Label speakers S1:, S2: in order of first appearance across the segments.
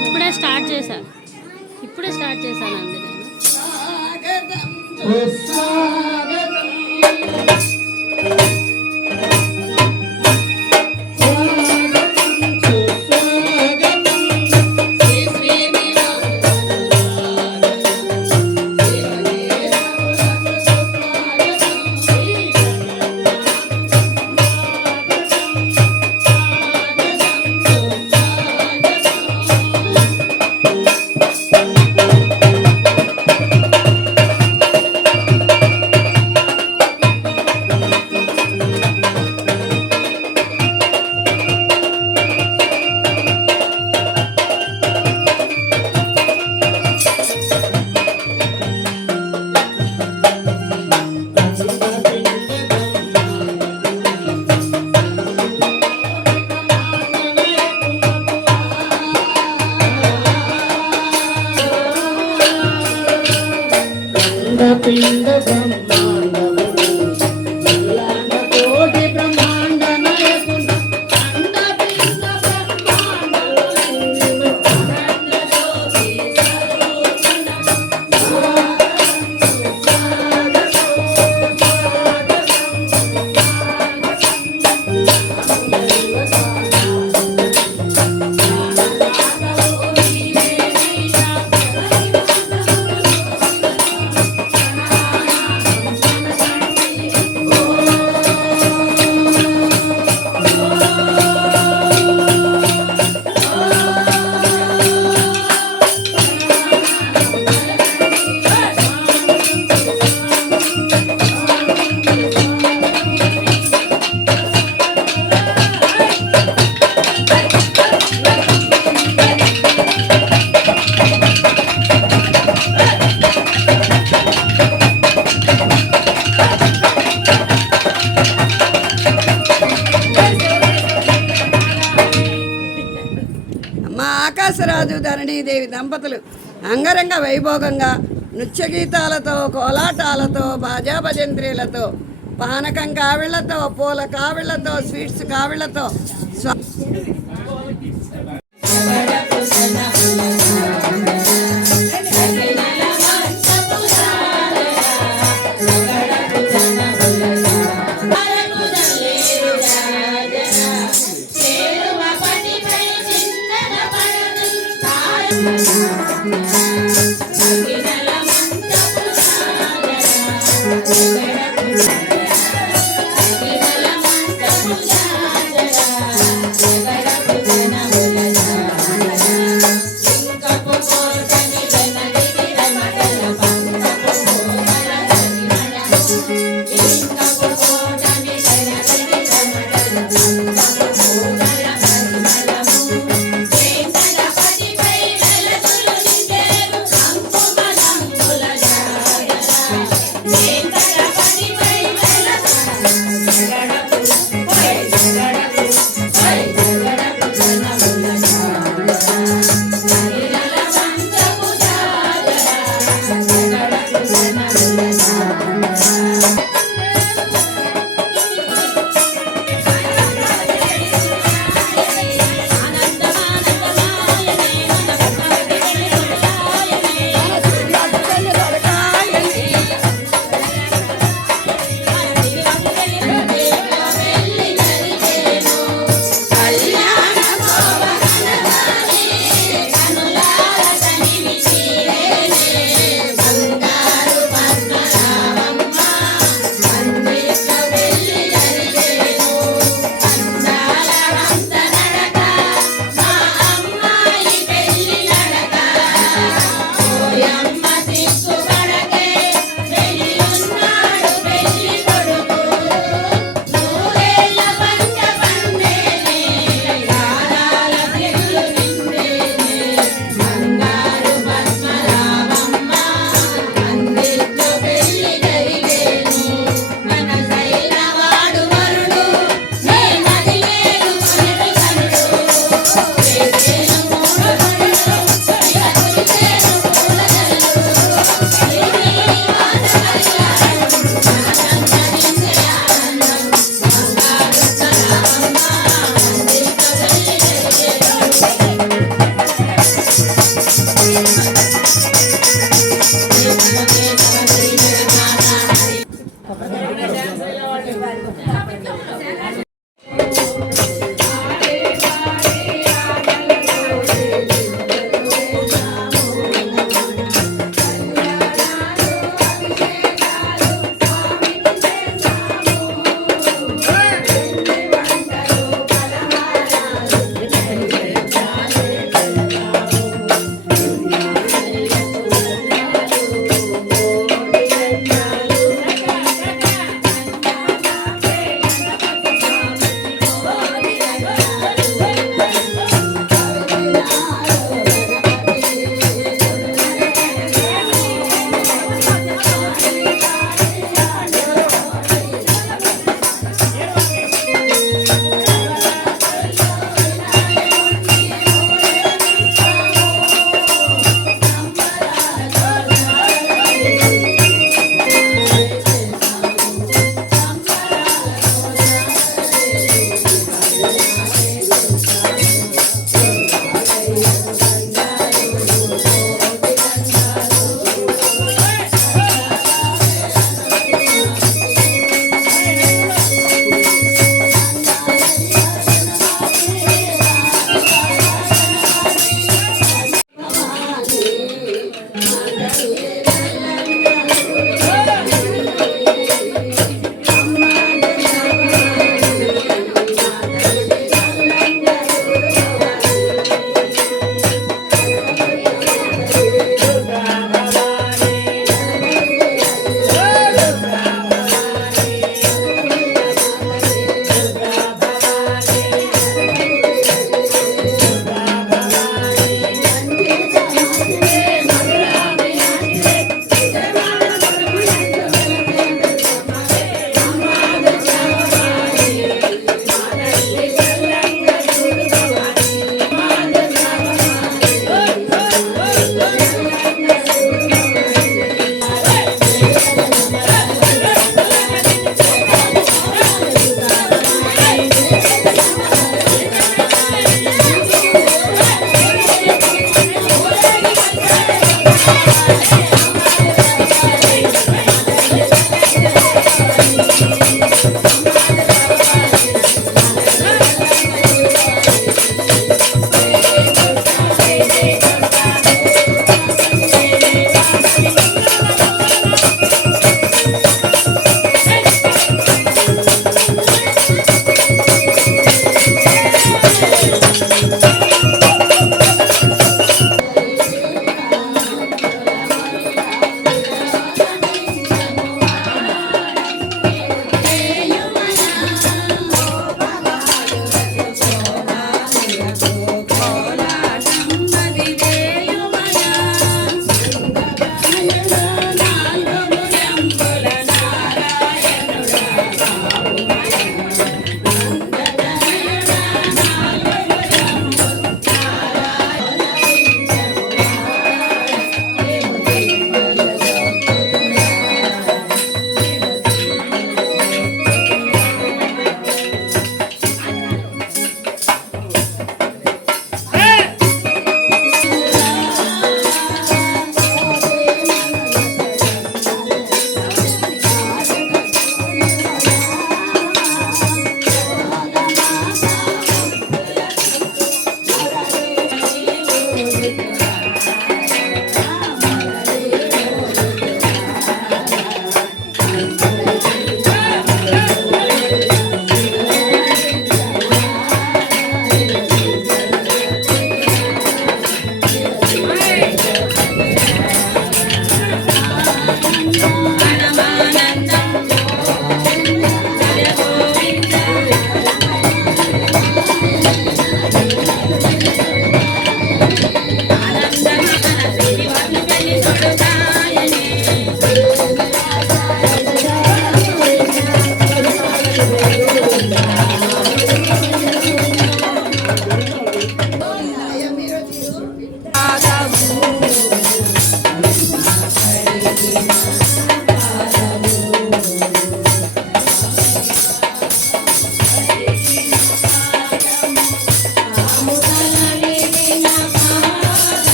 S1: ఇప్పుడే స్టార్ట్ చేశా. ఇప్పుడే స్టార్ట్ చేశాను అంది నేను
S2: దంపతులు. అంగరంగ వైభోగంగా నృత్య గీతాలతో కోలాటాలతో బాజా భజంత్రీలతో పానకం కావిళ్ళతో పూల కావిళ్ళతో స్వీట్స్ కావిళ్ళతో స్వ-
S1: Thank you.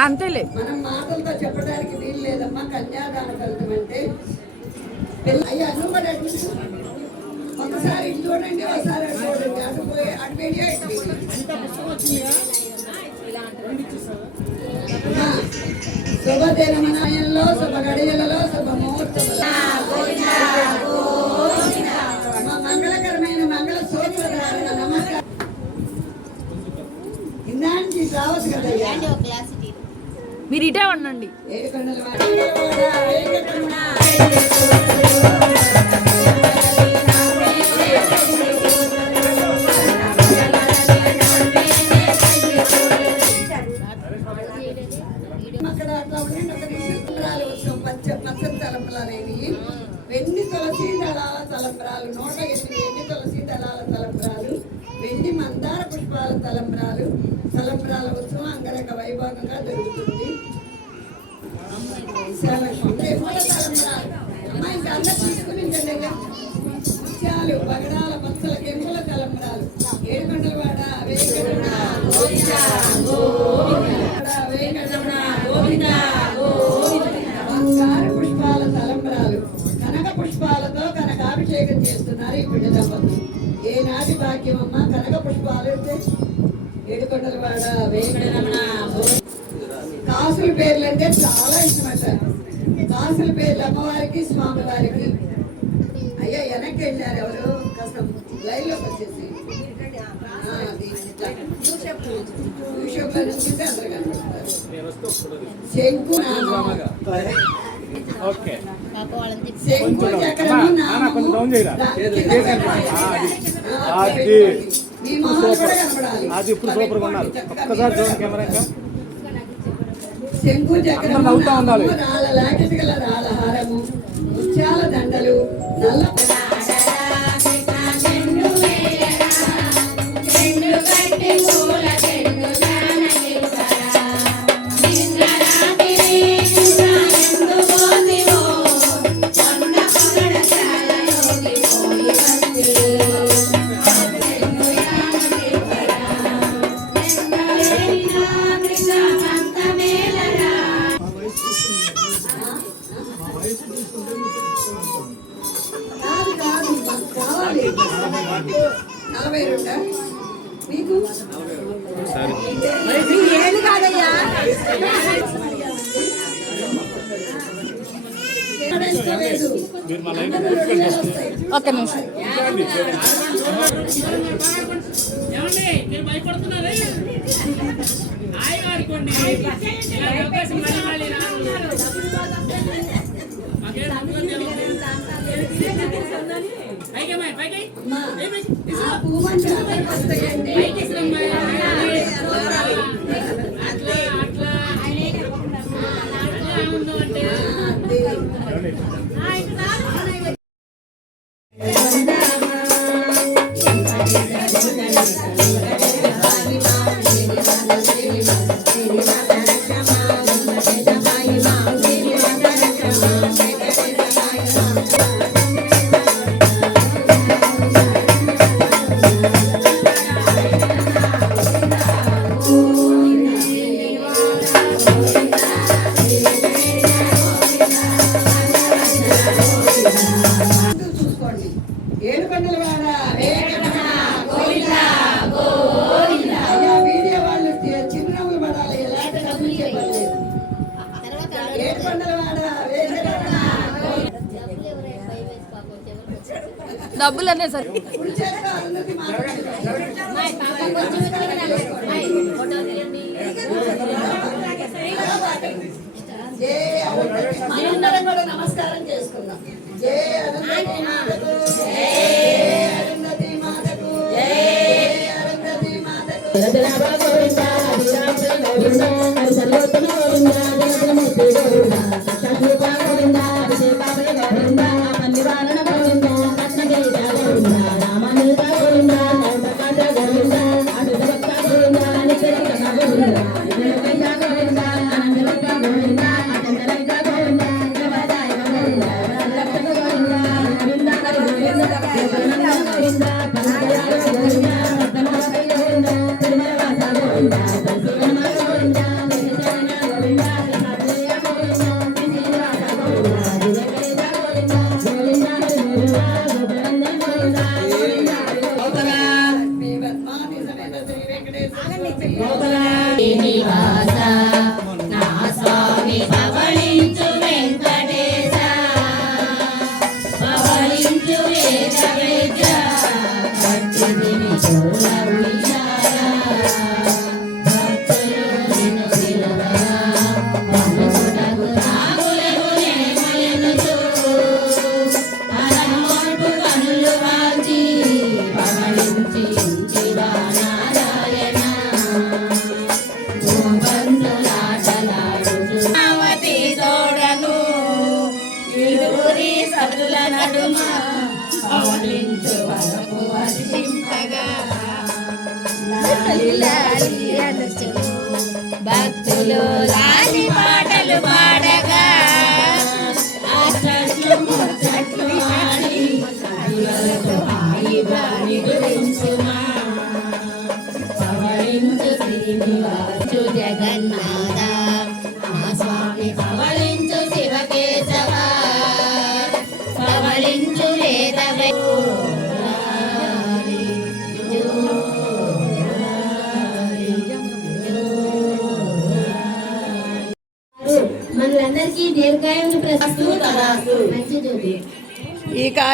S3: అంతేలే.
S1: మనం మాటలతో చెప్పడానికి వీలు లేదమ్మా కన్యాదాన ఫలితం అంటే అయ్యా నువ్వు కూడా. ఒకసారి చూడండి ఒకసారి చూడండి. అటు పోయి అటు శుభదినమనయంలో శుభ గడియలలో శుభ ముహూర్తములలో
S3: మీరు ఇటే ఉండండి.
S1: పుష్పాల తలంబ్రాలు కనక పుష్పాలతో కనకాభిషేకం చేస్తున్నారు ఈ బిడ్డ దంపతులు ఏనాటి భాగ్యమమ్మ కనక పుష్పాలు అంటే ఏడుకొండలవాడ వేంకటరమణ కాసుల పేర్లు అంటే చాలా ఇష్టమట. కాసుల పేర్లు అమ్మవారికి స్వామివారికి. అయ్యా వెనక్కి వెళ్ళారు ఎవరు? కాస్త లైన్లోకి వచ్చేసి ఆ, అది.
S4: ఆ, అది. ఇప్పుడు సూపర్గా ఉన్నారు ఒక్కసారి చూడండి కెమెరా ఇంకా
S1: శంకు
S4: అందరూ నవ్వుతా ఉండాలి.
S1: నామము, రాళ్ళ లాకెట్ గల రాళ్ళ హారము ముత్యాల దండలు నల్ల మాకేం
S2: సంబంధం
S1: మనందరం కూడా నమస్కారం చేసుకుందాం. జయ అరుంధతి మాతకు. జయ అరుంధతి మాతకు. జయ అరుంధతి మాతకు.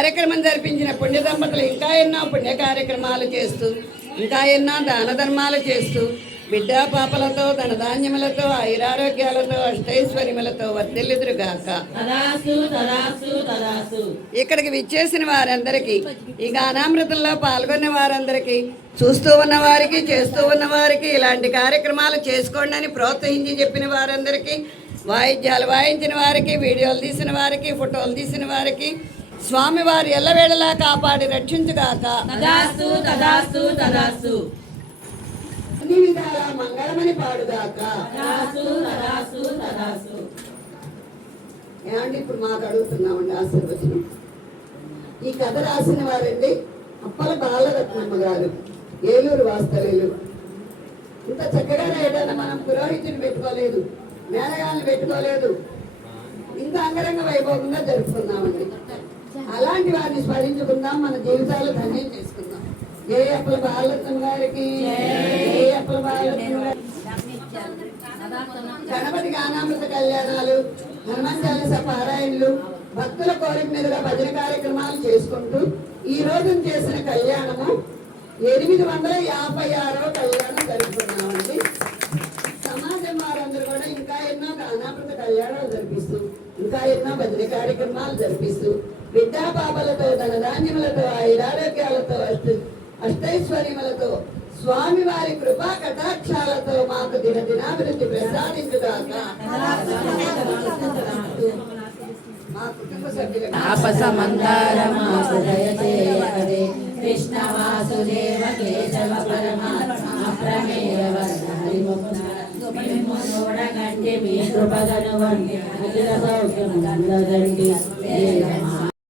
S1: కార్యక్రమం జరిపించిన పుణ్య దంపతులు ఇంకా ఎన్నో పుణ్య కార్యక్రమాలు చేస్తూ ఇంకా ఎన్నో దాన ధర్మాలు చేస్తూ బిడ్డా పాపలతో ధనధాన్యములతో ఐరారోగ్యాలతో అష్టైశ్వర్యములతో వర్ధిల్లుదురుగాక. ఇక్కడికి విచ్చేసిన వారందరికీ ఈ గానామృతంలో పాల్గొన్న వారందరికీ చూస్తూ ఉన్న వారికి చేస్తూ ఉన్న వారికి ఇలాంటి కార్యక్రమాలు చేసుకోండి అని ప్రోత్సహించి చెప్పిన వారందరికీ వాయిద్యాలు వాయించిన వారికి వీడియోలు తీసిన వారికి ఫోటోలు తీసిన వారికి స్వామివారి ఎల్లవేళలా కాపాడి రక్షించుగాక.
S5: తదాస్తు తదాస్తు తదాస్తు.
S1: అన్ని విధాల మంగళమని పాడుగాక. ఏమండి ఇప్పుడు మాకు అడుగుతున్నామండి ఆశీర్వచనం. ఈ కథ రాసిన వారండి అప్పల బాలరత్నమ్మ గారు ఏలూరు వాస్తవ్యులు. ఇంత చక్కగా రాయడాన్ని మనం పురోహితుని పెట్టుకోలేదు మేనగాన్ని పెట్టుకోలేదు. ఇంత అంగరంగ వైభవంగా జరుపుకుందామండి అలాంటి వారిని స్మరించుకుందాం మన జీవితాలు ధన్యం చేసుకుందాం. ఏ అప్పల బాలరత్నం గారికి. ఏ అప్పల బాలరత్నం గణపతి గానామృత కళ్యాణాలు హనుమంతాల సపారాయణలు పారాయణలు భక్తుల కోరిక మీదుగా భజన కార్యక్రమాలు చేసుకుంటూ ఈ రోజు చేసిన కళ్యాణము. ఎనిమిది వందల యాభై ఆరో కళ్యాణం జరుపుకున్నామండి. సమాజం వారందరూ కూడా ఇంకా ఎన్నో గానామృత కళ్యాణాలు జరిపిస్తూ ఇంకా ఎన్నో భజన కార్యక్రమాలు జరిపిస్తూ విద్యాపాపలతో ధనధాన్యములతో ఐరారోగ్యాలతో అష్ట అష్టైశ్వర్యములతో స్వామి వారి కృపా కటాక్షాలతో మాకు దిన దినాభివృద్ధి ప్రసాదించుగాక. మా కుటుంబ సభ్యులకు
S5: కృష్ణ వాసుదేవ కేశవ పరమాత్మ ప్రమేయ వరదారి మిమ్ము మీ కృపగను వండి అఖిల సౌఖ్యము దండదండి